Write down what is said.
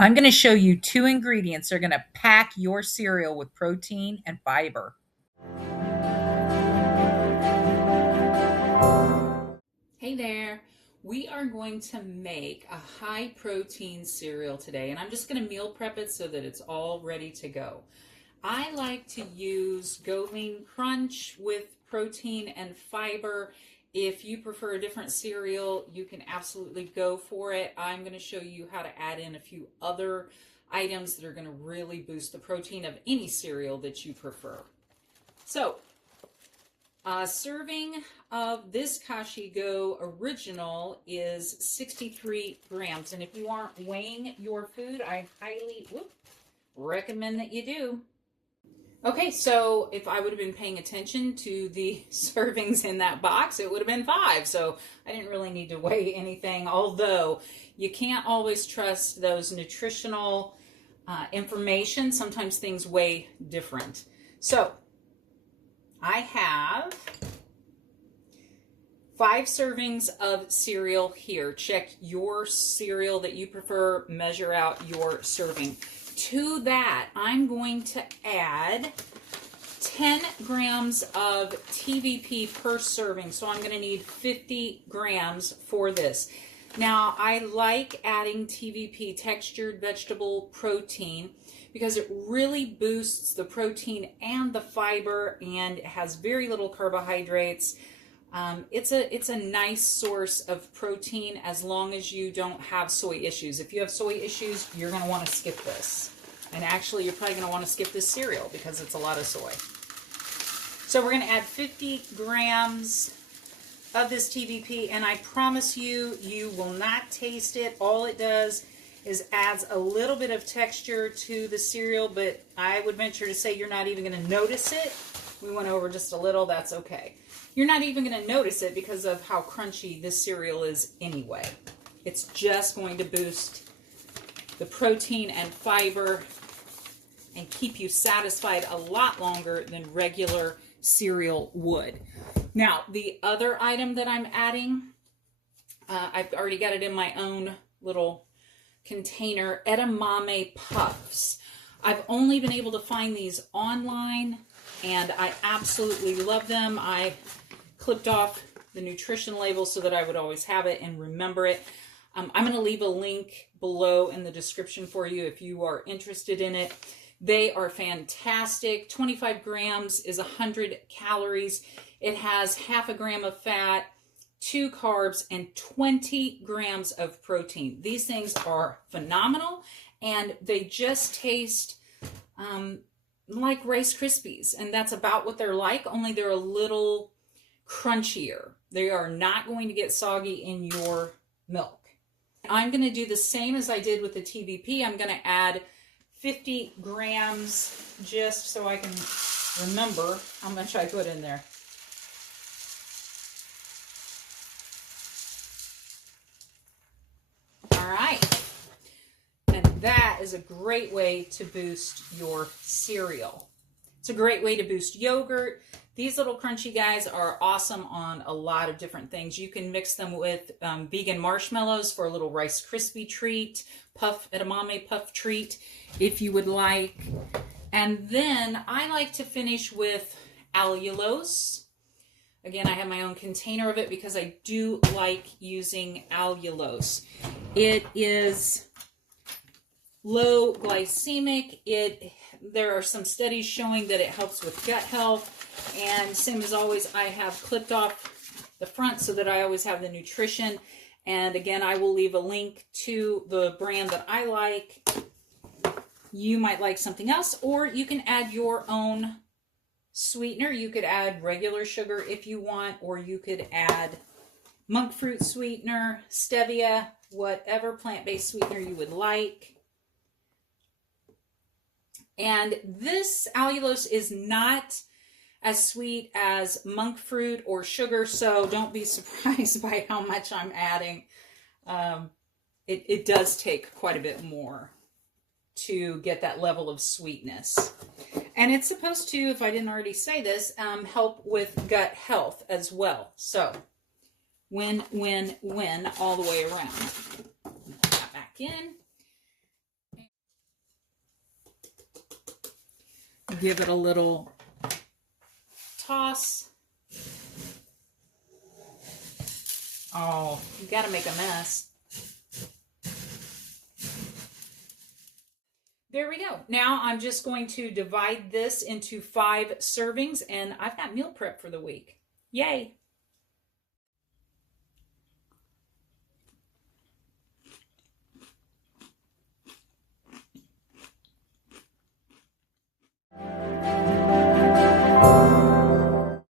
I'm going to show you two ingredients that are going to pack your cereal with protein and fiber. Hey there. We are going to make a high protein cereal today, and I'm just going to meal prep it so that it's all ready to go. I like to use Go Lean Crunch with protein and fiber. If you prefer a different cereal, you can absolutely go for it. I'm going to show you how to add in a few other items that are going to really boost the protein of any cereal that you prefer. So, a serving of this Kashi Go Original is 63 grams. And if you aren't weighing your food, I highly recommend that you do. Okay, so if I would have been paying attention to the servings in that box, it would have been 5. So I didn't really need to weigh anything, although you can't always trust those nutritional information. Sometimes things weigh different. So I have 5 servings of cereal here. Check your cereal that you prefer, measure out your serving. To that, I'm going to add 10 grams of TVP per serving. So I'm going to need 50 grams for this. Now, I like adding TVP, textured vegetable protein, because it really boosts the protein and the fiber, and it has very little carbohydrates. It's a nice source of protein as long as you don't have soy issues. If you have soy issues, you're going to want to skip this. And actually, you're probably going to want to skip this cereal because it's a lot of soy. So we're going to add 50 grams of this TVP, and I promise you, you will not taste it. All it does is adds a little bit of texture to the cereal, but I would venture to say you're not even going to notice it. We went over just a little, that's okay. You're not even going to notice it because of how crunchy this cereal is anyway. It's just going to boost the protein and fiber and keep you satisfied a lot longer than regular cereal would. Now, the other item that I'm adding, I've already got it in my own little container, edamame puffs. I've only been able to find these online, and I absolutely love them. I clipped off the nutrition label so that I would always have it and remember it. I'm going to leave a link below in the description for you if you are interested in it. They are fantastic. 25 grams is 100 calories. It has half a gram of fat, 2 carbs, and 20 grams of protein. These things are phenomenal, and they just taste like Rice Krispies, and that's about what they're like, only they're a little crunchier. They are not going to get soggy in your milk. I'm going to do the same as I did with the TVP. I'm going to add 50 grams just so I can remember how much I put in there. All right. And that is a great way to boost your cereal. It's a great way to boost yogurt. These little crunchy guys are awesome on a lot of different things. You can mix them with vegan marshmallows for a little Rice Krispie treat, edamame puff treat, if you would like. And then I like to finish with allulose. Again, I have my own container of it because I do like using allulose. It is low glycemic. There are some studies showing that it helps with gut health. And same as always, I have clipped off the front so that I always have the nutrition. And again, I will leave a link to the brand that I like. You might like something else, or you can add your own sweetener. You could add regular sugar if you want, or you could add monk fruit sweetener, stevia, whatever plant-based sweetener you would like. And this allulose is not as sweet as monk fruit or sugar, so don't be surprised by how much I'm adding. It does take quite a bit more to get that level of sweetness. And it's supposed to, if I didn't already say this, help with gut health as well. So, win, win, win all the way around. Put that back in. give it a little toss. Oh, you got to make a mess. There we go. Now I'm just going to divide this into 5 servings, and I've got meal prep for the week. Yay!